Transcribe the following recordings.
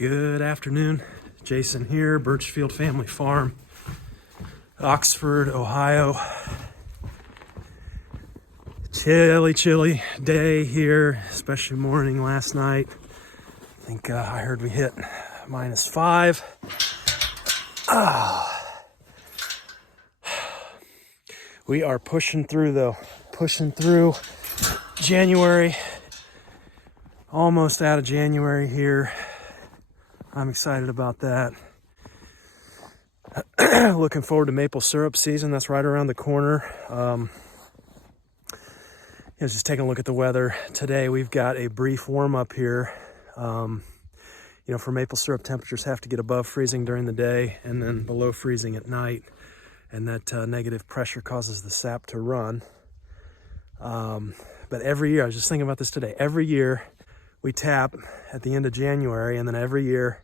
Good afternoon. Jason here, Birchfield Family Farm, Oxford, Ohio. Chilly day here, especially morning last night. I think I heard we hit -5. We are pushing through though, pushing through January. Almost out of January here. I'm excited about that. Looking forward to maple syrup season. That's right around the corner. Just taking a look at the weather today. We've got a brief warm up here. For maple syrup, temperatures have to get above freezing during the day and then below freezing at night. And that negative pressure causes the sap to run. But every year, I was just thinking about this today, every year we tap at the end of January, and then every year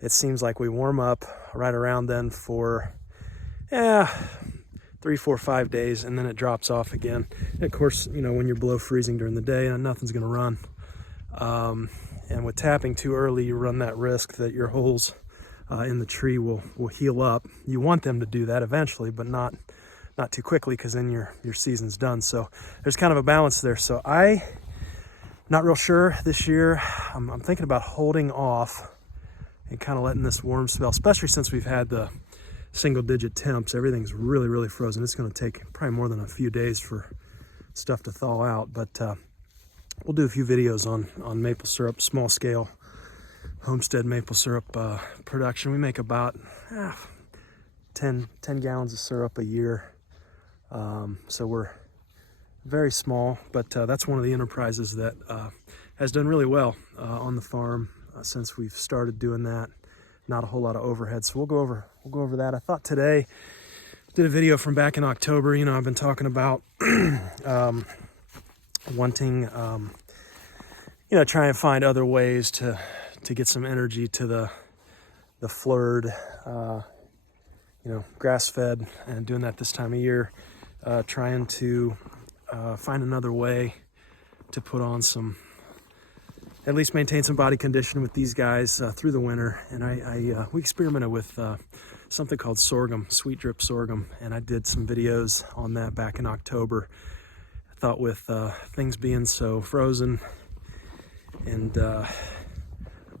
it seems like we warm up right around then for 3, 4, 5 days, and then it drops off again. And of course, when you're below freezing during the day, nothing's going to run. And with tapping too early, you run that risk that your holes in the tree will heal up. You want them to do that eventually, but not too quickly, because then your season's done. So there's kind of a balance there. So not real sure this year. I'm thinking about holding off and kind of letting this warm spell, especially since we've had the single-digit temps. Everything's really frozen. It's going to take probably more than a few days for stuff to thaw out. But we'll do a few videos on maple syrup, small-scale homestead maple syrup production. We make about 10 gallons of syrup a year. So we're very small, but that's one of the enterprises that has done really well on the farm since we've started doing that. Not a whole lot of overhead, so we'll go over that. I thought today, did a video from back in October. I've been talking about wanting try and find other ways to get some energy to the flurred grass-fed, and doing that this time of year, trying to find another way to put on at least maintain some body condition with these guys through the winter. And we experimented with something called sorghum, sweet drip sorghum, and I did some videos on that back in October. I thought with things being so frozen and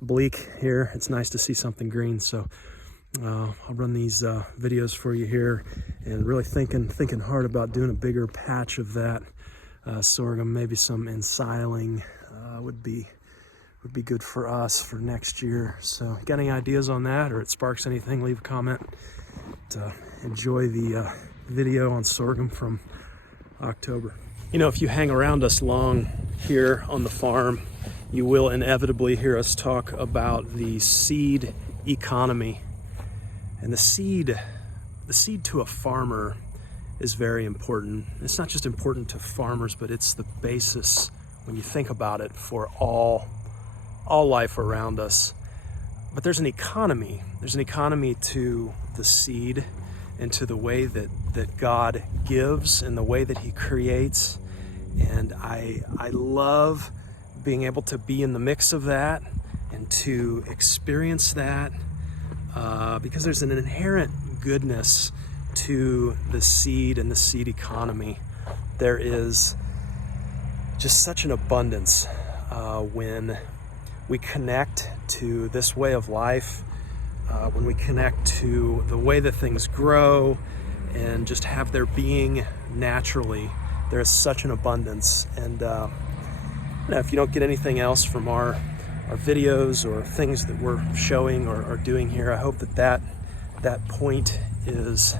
bleak here, it's nice to see something green. So I'll run these videos for you here, and really thinking hard about doing a bigger patch of that sorghum. Maybe some ensiling would be good for us for next year. So got any ideas on that, or it sparks anything, leave a comment. Enjoy the video on sorghum from October. If you hang around us long here on the farm, you will inevitably hear us talk about the seed economy. And the seed to a farmer is very important. It's not just important to farmers, but it's the basis, when you think about it, for all life around us. But there's an economy. There's an economy to the seed and to the way that God gives and the way that He creates. And I love being able to be in the mix of that and to experience that. Because there's an inherent goodness to the seed and the seed economy. There is just such an abundance when we connect to this way of life, when we connect to the way that things grow and just have their being naturally. There is such an abundance. And if you don't get anything else from our videos or things that we're showing or doing here, I hope that point is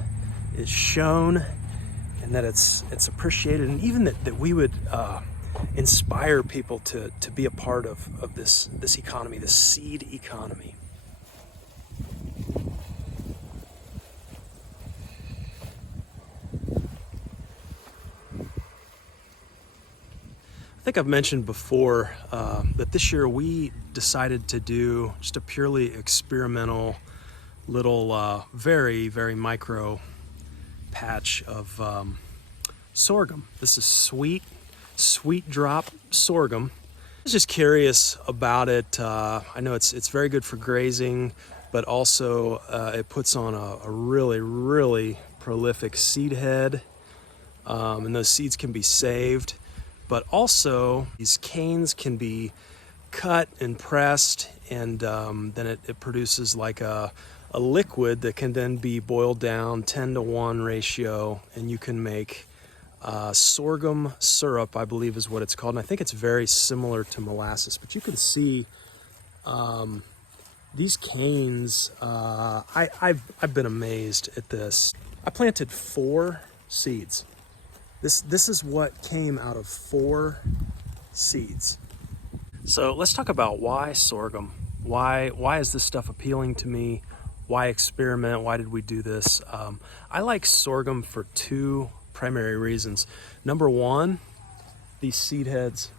shown, and that it's appreciated, and even that we would inspire people to be a part of this economy, this seed economy. I think I've mentioned before that this year we decided to do just a purely experimental little, very micro patch of sorghum. This is sweet drop sorghum. was just curious about it. I know it's very good for grazing, but also it puts on a really, really prolific seed head, and those seeds can be saved. But also these canes can be cut and pressed, and then it produces like a liquid that can then be boiled down 10-to-1 ratio, and you can make sorghum syrup, I believe is what it's called. And I think it's very similar to molasses, but you can see these canes. I've been amazed at this. I planted 4 seeds. This is what came out of 4 seeds. So let's talk about why sorghum. Why is this stuff appealing to me? Why experiment? Why did we do this? I like sorghum for 2 primary reasons. Number one, these seed heads,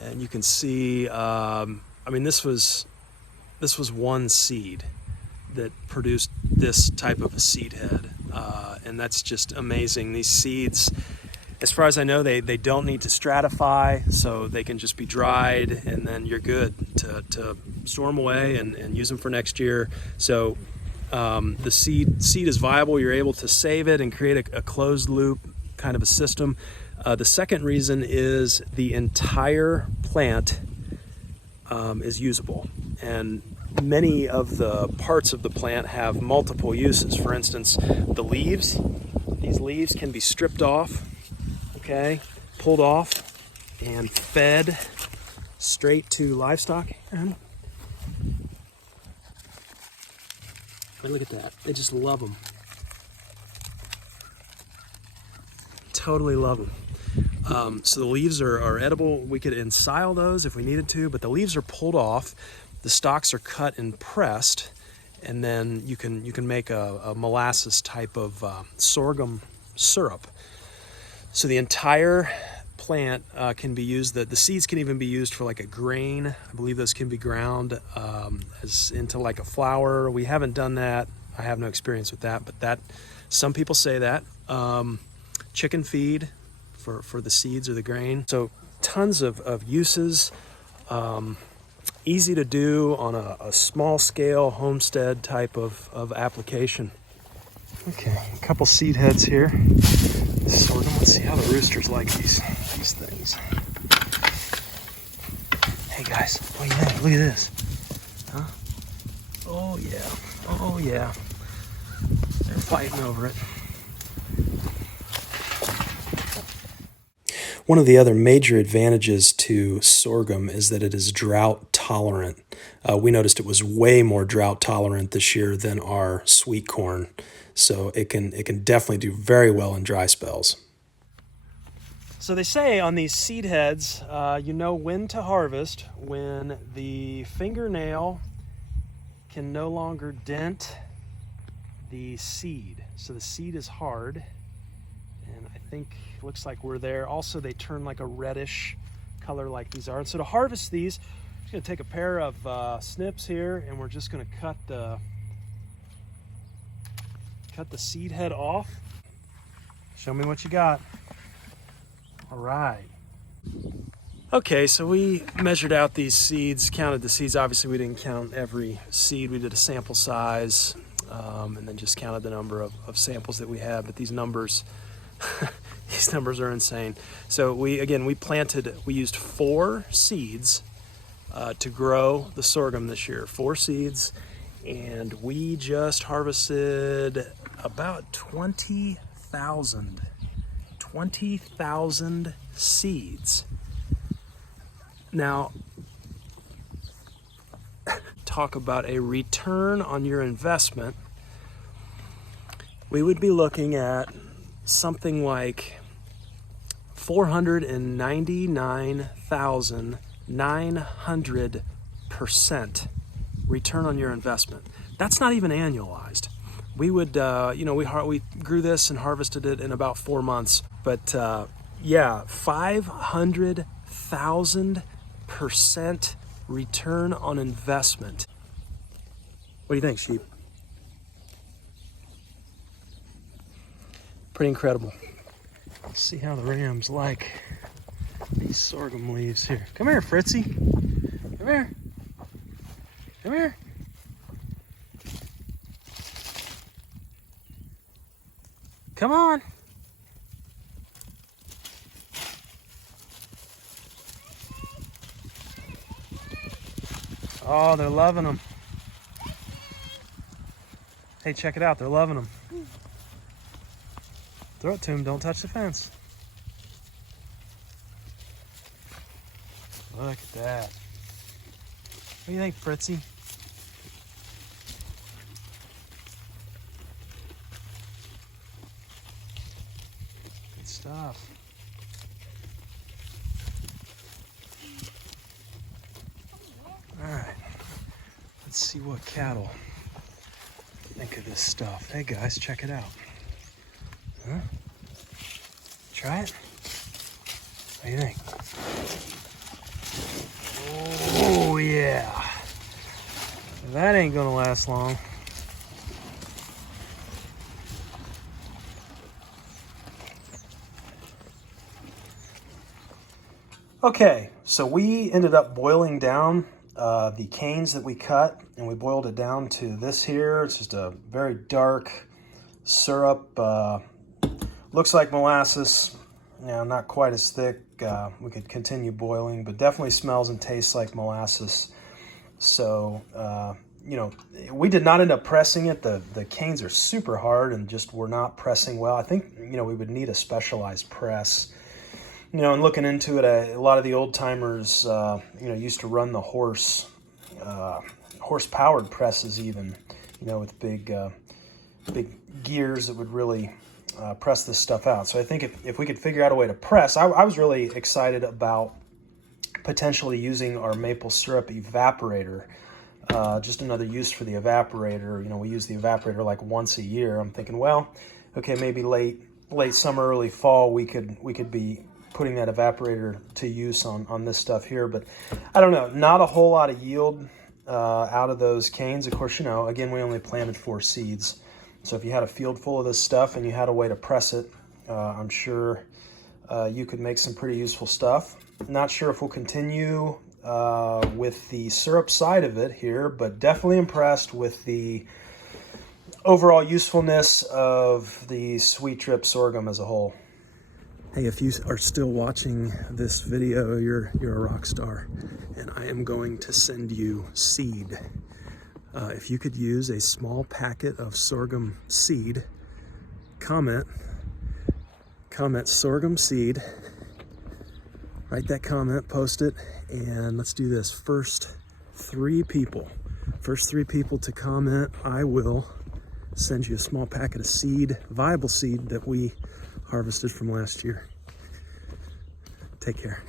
and you can see. I mean, this was one seed that produced this type of a seed head, and that's just amazing. These seeds, as far as I know, they don't need to stratify, so they can just be dried, and then you're good to store them away and use them for next year. So the seed is viable. You're able to save it and create a closed loop kind of a system. The second reason is the entire plant is usable, and many of the parts of the plant have multiple uses. For instance, the leaves. These leaves can be stripped off, okay, pulled off, and fed straight to livestock. And look at that. They just love them. Totally love them. So the leaves are edible. We could ensile those if we needed to, but the leaves are pulled off. The stalks are cut and pressed, and then you can make a molasses type of sorghum syrup. So the entire plant can be used. The seeds can even be used for like a grain. I believe those can be ground as into like a flour. We haven't done that. I have no experience with that, but that some people say that. Chicken feed for the seeds or the grain. So tons of uses. Easy to do on a small scale homestead type of application. Okay, a couple seed heads here. Sorghum. Let's see how the roosters like these things. Hey guys, what do you think? Look at this. Huh? Oh yeah. Oh yeah. They're fighting over it. One of the other major advantages to sorghum is that it is drought tolerant. We noticed it was way more drought tolerant this year than our sweet corn. So it can definitely do very well in dry spells. So they say on these seed heads, you know when to harvest when the fingernail can no longer dent the seed. So the seed is hard, and I think it looks like we're there. Also, they turn like a reddish color like these are. And so to harvest these, I'm just gonna take a pair of snips here, and we're just gonna cut the seed head off. Show me what you got. All right. Okay, so we measured out these seeds, counted the seeds. Obviously, we didn't count every seed. We did a sample size, and then just counted the number of samples that we had. But these numbers, these numbers are insane. So we used 4 seeds to grow the sorghum this year. 4 seeds, and we just harvested about 20,000 seeds. Now, talk about a return on your investment. We would be looking at something like 499,900% return on your investment. That's not even annualized. We would, we grew this and harvested it in about 4 months. But 500,000% return on investment. What do you think, sheep? Pretty incredible. Let's see how the rams like these sorghum leaves here. Come here, Fritzy. Come here. Come here. Come on. Oh, they're loving them. Hey, check it out. They're loving them. Throw it to them. Don't touch the fence. Look at that. What do you think, Fritzy? Good stuff. All right. Let's see what cattle think of this stuff. Hey guys, check it out. Huh? Try it? What do you think? Oh yeah. That ain't gonna last long. Okay, so we ended up boiling down the canes that we cut, and we boiled it down to this here. It's just a very dark syrup. Looks like molasses. Not quite as thick. We could continue boiling, but definitely smells and tastes like molasses. So, we did not end up pressing it. The canes are super hard and just were not pressing well. I think, we would need a specialized press. And looking into it, a lot of the old timers, used to run the horse-powered presses even, with big gears that would really press this stuff out. So I think if we could figure out a way to press, I was really excited about potentially using our maple syrup evaporator. Just another use for the evaporator. We use the evaporator like once a year. I'm thinking, well, okay, maybe late summer, early fall, we could be putting that evaporator to use on this stuff here. But I don't know, not a whole lot of yield out of those canes. Of course, again, we only planted 4 seeds. So if you had a field full of this stuff and you had a way to press it, I'm sure you could make some pretty useful stuff. Not sure if we'll continue with the syrup side of it here, but definitely impressed with the overall usefulness of the sweet drip sorghum as a whole. Hey, if you are still watching this video, you're a rock star, and I am going to send you seed. If you could use a small packet of sorghum seed, comment sorghum seed, write that comment, post it, and let's do this. First three people to comment, I will send you a small packet of seed, viable seed that we harvested from last year. Take care.